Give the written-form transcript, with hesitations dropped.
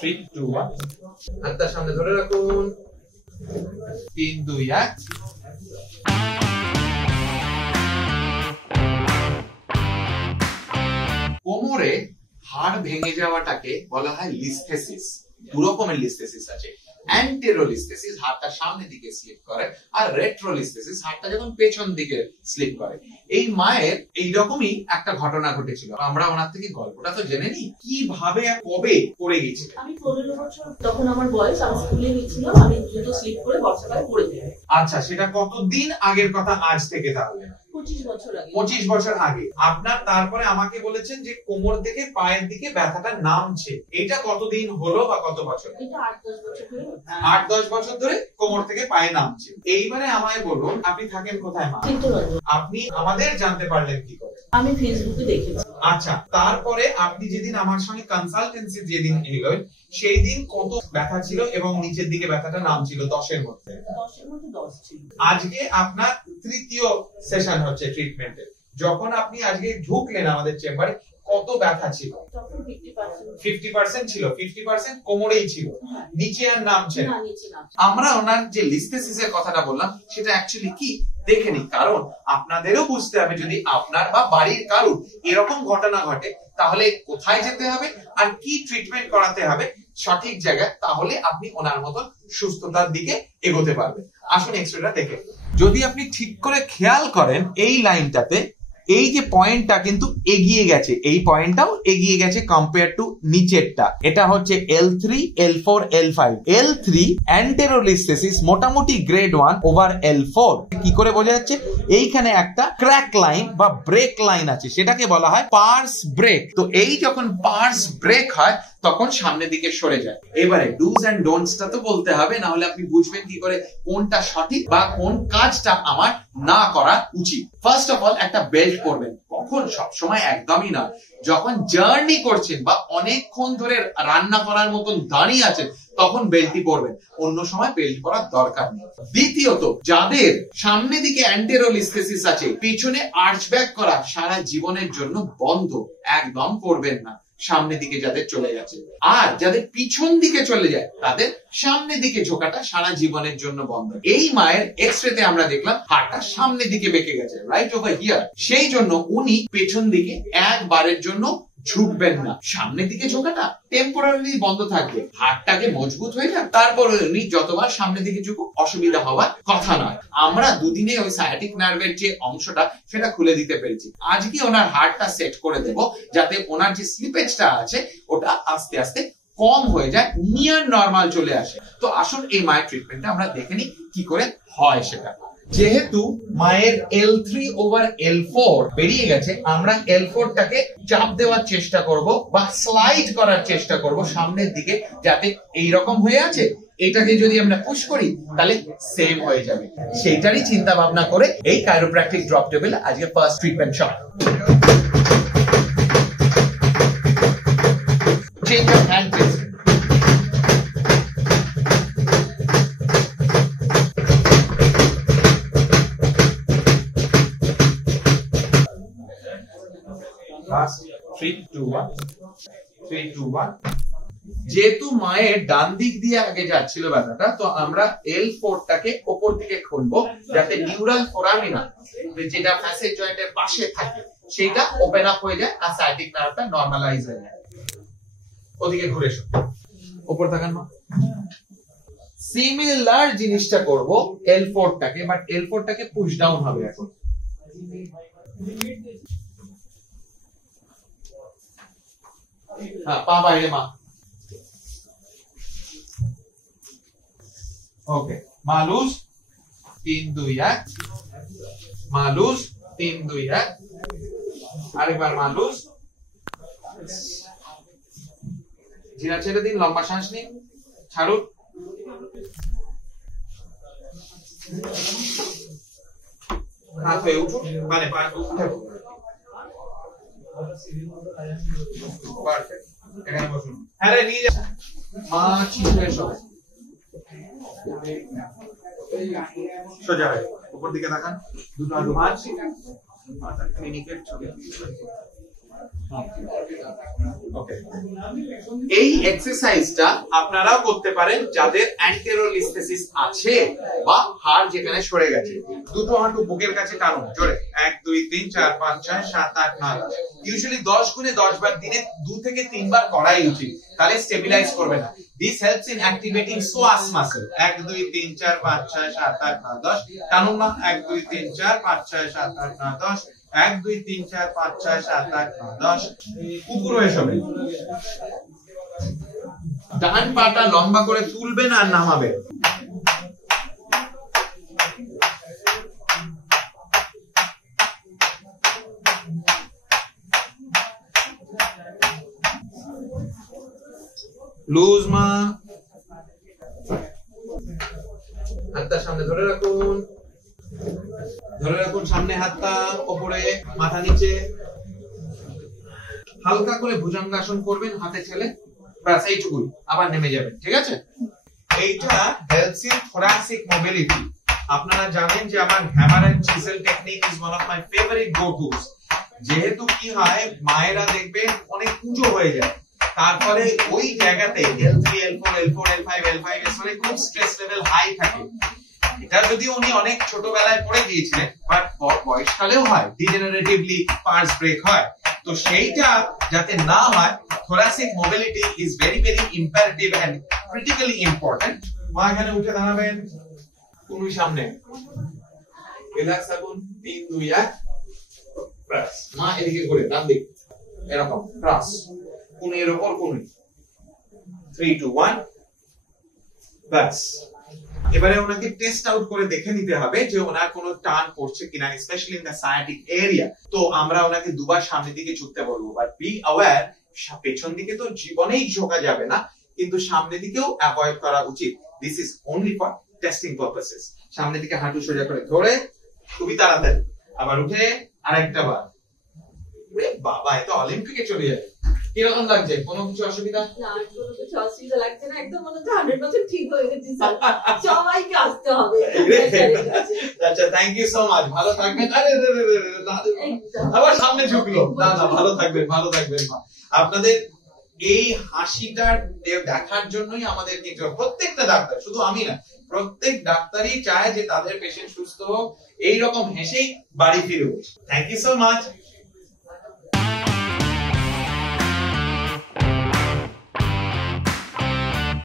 3 2 1 হাতটা সামনে ধরে রাখুন 3 2 1 কোমরে হাড় ভেঙে যাওয়াটাকে বলা হয় লিস্থেসিস। দু রকমের লিস্থেসিস আছে, অ্যান্টেরোলিস্থেসিস হাড়টা সামনের দিকে স্লিপ করে, আর রেট্রোলিস্থেসিস হাড়টা যখন পেছন দিকে স্লিপ করে। এই মায়ের এইরকমই একটা ঘটনা ঘটেছিল, আমরা ওনার থেকে গল্পটা তো জেনে নিই, কিভাবে কবে পড়ে গেছিল। আমি 15 বছর তখন আমার বয়স, আমি স্কুলে গেছিলাম, আমি জুতো স্লিপ করে বর্ষাকালে পড়ে যাই। আচ্ছা, সেটা কতদিন আগের কথা আজ থেকে? তাহলে 25 বছর আগে। 25 বছর আগে আপনার। তারপরে আমাকে বলেছেন যে কোমর থেকে পায়ের দিকে ব্যথাটা নামছে, এটা কতদিন হলো বা কত বছর? এটা 8-10 বছর ধরে। 8-10 বছর ধরে কোমর থেকে পায়ে নামছে। এইবারে আমায় বলুন, আপনি থাকেন কোথায় মা? আপনি আমাদের জানতে পারলেন কি করে? আমি ফেসবুকে দেখেছি। আচ্ছা, তারপরে আপনি যেদিন আমার সঙ্গে কনসালটেন্সি যেদিন এলেন, সেই দিন কত ব্যথা ছিল এবং নিচের দিকে ব্যথাটা নামছিল? 10 এর মধ্যে 10 ছিল। আজকে আপনার তৃতীয় সেশন হচ্ছে ট্রিটমেন্টের। যখন আপনি আজকে ঢুকলেন আমাদের চেম্বারে, কত ব্যথা ছিল? 50% ছিল। 50% কোমরেই ছিল, নিচে আর নামছে না। আমরা ওনার যে লিস্থেসিসের কথাটা বললাম, সেটা অ্যাকচুয়ালি কি দেখে নিই, কারণ আপনাদেরও বুঝতে হবে যদি আপনার বা বাড়ির কারুর এরকম ঘটনা ঘটে, তাহলে কোথায় যেতে হবে আর কি ট্রিটমেন্ট করাতে হবে সঠিক জায়গায়, তাহলে আপনি ওনার মতো সুস্থতার দিকে এগোতে পারবেন। আসুন এক্সরেটা দেখে। যদি আপনি ঠিক করে খেয়াল করেন, এই লাইনটাতে এই যে পয়েন্টটা কিন্তু এগিয়ে গেছে, এই পয়েন্টটাও এগিয়ে গেছে কম্পেয়ার টু নিচেরটা। এটা হচ্ছে L3 L4 L5। L3 অ্যান্টেরোলিস্থেসিস মোটামুটি গ্রেড 1 ওভার L4। কি করে বোঝা যাচ্ছে? এইখানে একটা ক্র্যাক লাইন বা ব্রেক লাইন আছে, সেটাকে বলা হয় পার্স ব্রেক। তো এই যখন পার্স ব্রেক হয় তখন সামনের দিকে সরে যায়। এবারে ডুজ এন্ড ডোন্টস টা তো বলতে হবে, না হলে আপনি বুঝবেন কি করে কোনটা সঠিক বা কোন কাজটা আমার না করা উচিত। ফার্স্ট অফ অল, একটা বেল্ট পরবেন। কখন? সব সময় একদমই না। যখন জার্নি করছেন বা অনেকক্ষণ ধরে রান্না করার মতন দাঁড়িয়ে আছেন, তখন বেল্টটি পরবেন, অন্য সময় বেল্ট পরার দরকার নেই। দ্বিতীয়ত, যাদের সামনে দিকে অ্যান্টেরোলিস্থেসিস আছে, পিছনে আর্চ ব্যাক করা সারা জীবনের জন্য বন্ধ, একদম করবেন না। সামনের দিকে যাদের চলে গেছে, আর যাদের পিছন দিকে চলে যায়, তাদের সামনের দিকে ঝোঁকাটা সারা জীবনের জন্য বন্ধ। এই মায়ের এক্সরেতে আমরা দেখলাম হাড়টা সামনের দিকে বেঁকে গেছে, রাইট ওভার হিয়ার। সেই জন্য উনি পেছন দিকে একবারের জন্য ঝুঁকবেন না। সামনের দিকে ঝোঁকাটা টেম্পোরারি বন্ধ থাকবে, হাড়টাকে মজবুত হয়ে যাক, তারপর উনি যতবার সামনের দিকে ঝুঁকুক অসুবিধা হওয়ার কথা নয়। আমরা দুদিনে ওই সায়াটিক নার্ভের যে অংশটা সেটা খুলে দিতে পেরেছি। আজকে ওনার হাড়টা সেট করে দেব, যাতে ওনার যে স্লিপেজটা আছে ওটা আস্তে আস্তে কম হয়ে যায়, নিয়ার নরমাল চলে আসে। তো আসুন এই মায়ের ট্রিটমেন্টটা আমরা দেখে নিই কি করে হয় সেটা। যেহেতু মায়ের L3 ওভার L4 বেরিয়ে গেছে, আমরা L4 টাকে চাপ দেওয়ার চেষ্টা করব বা স্লাইড করার চেষ্টা করব সামনের দিকে, যাতে এই রকম হয়ে আছে, এটাকে যদি আমরা পুশ করি তাহলে সেম হয়ে যাবে। সেইটারই চিন্তা ভাবনা করে এই কাইরোপ্র্যাকটিক ড্রপ টেবিল আজকে first treatment shot. Change of hand please. যেহেতু মায়ের ডান দিক দিয়ে আগে যাচ্ছিল ব্যথাটা, তো আমরা L4 টাকে উপর দিকে খুলবো, যাতে নিউরাল ফোরামিনা যেটা ফ্যাসেট জয়েন্টের পাশে থাকে সেটা ওপেন আপ হয়ে যায় আর সায়াটিক নার্ভটা নরমালাইজ হয়ে যায়। ওদিকে ঘুরে এসো, উপর তাকান মা। সিমিলার জিনিসটা করব L4 টাকে, বাট L4 টাকে পুশ ডাউন হবে এখন। হ্যাঁ, পা বাইরে মা। ওকে, মালুস 3 2 1, মালুস 3 2 1, আরেকবার মালুস। জিরা ছেড়ে দিন, লম্বা শ্বাস নিন, ছাড়ুন। হাত হয়ে উঠুন, মানে পা উঠে পারফেক্ট। এখানে বসুন। আরে নিয়ে যা মা, ঠিক হয়ে সব সোজা হয়ে উপর দিকে তাকান, দুটো হাত ক্লিনিকের ছবি। ওকে, এই এক্সারসাইজটা আপনারাও করতে পারেন যাদের অ্যান্টেরোলিস্থেসিস আছে বা হাড় যেখানে সরে গেছে। দুটো হাঁটু বুকের কাছে টানুন জোরে, 1 2 3 4 5 6 7 8 9 10। ইউজুয়ালি 10 গুণে 10 বার দিনে 2 থেকে 3 বার করাই উচিত, তাহলে স্টেবিলাইজ করবে না। This helps in activating psoas muscle. 1 2 3 4 5 6 7 8 9 10। টানুন না, 1 2 3 4 5 6 7 8 9 10। 1 2 3 4 5 6 7 8 9 10। কুকুর হয়ে শোবে। ডান পাটা লম্বা করে তুলবেন আর নামাবেন। লুজ মা, হাতটা সামনে ধরে রাখুন, ধরে রাখুন সামনে হাতটা, উপরে মাথা নিচে। হালকা করে ভুজঙ্গাসন করবেন, হাতে ছেলে, ব্যাস এইটুকুই, আবার নেমে যাবেন, ঠিক আছে? এইটা হেল্পস ইন থোরাসিক মোবিলিটি। আপনারা জানেন যে আমার hammer and chisel technique is one of my favourite go tos. যেহেতু কি হয়, মায়েরা দেখবেন অনেক পুজো হয়ে যায়, তারপরে ওই জায়গাতে L3 L4 L4 L5 L5 এসে খুব স্ট্রেস লেভেল হাই থাকে। এটা যদি উনি অনেক ছোটবেলায় পড়ে গিয়েছিলেন, বাট বয়সকালেও হয়, ডিজেনারেটিভলি পার্স ব্রেক হয়, তো সেইটা যাতে না হয়, thoracic mobility is very very imperative and critically important. মা এখানে উঠে দাঁড়াবেন, কুনুই সামনে, রিল্যাক্স থাকুন, 3 2 1 ব্যাস। মা এদিকে ঘুরে, ডান দিক, এরকম ক্রস, কুনুর উপর কুনুই, 3 2 1 ব্যাস। এবারে ওনাকে টেস্ট আউট করে দেখে নিতে হবে যে ওনার কোনো টান পড়ছে কিনা, specially in the sciatic area. তো আমরা ওনাকে দুবার সামনের দিকে ঝুঁকতে বলবো, বাট বি অ্যাওয়্যার পেছন দিকে তো জীবনেই ঝোঁকা যাবে না, কিন্তু সামনের দিকেও অ্যাভয়েড করা উচিত। This is only for testing purposes. সামনের দিকে হাঁটু সোজা করে ধরে খুবই তাড়াতাড়ি, আবার উঠে আরেকটা বার। বাবা, এ তো অলিম্পিকে চলে যাবে। কিরকম লাগছে? কোনো কিছু অসুবিধা? না, কোনো কিছু অসুবিধা লাগছে না, একদম মনে হচ্ছে 100% ঠিক হয়ে গেছে স্যার। সবাইকে আসতে হবে। আচ্ছা, থ্যাংক ইউ সো মাচ। ভালো থাকবেন। আরে আবার সামনে ঝুঁকলো। না না, ভালো থাকবেন, ভালো থাকবেন। আপনাদের এই হাসিটা দেখার জন্যই আমাদের কিন্তু প্রত্যেকটা ডাক্তার, শুধু আমি না, প্রত্যেক ডাক্তারই চায় যে তাদের পেশেন্ট সুস্থ হোক, এইরকম হেসেই বাড়ি ফিরুক। Thank you so much.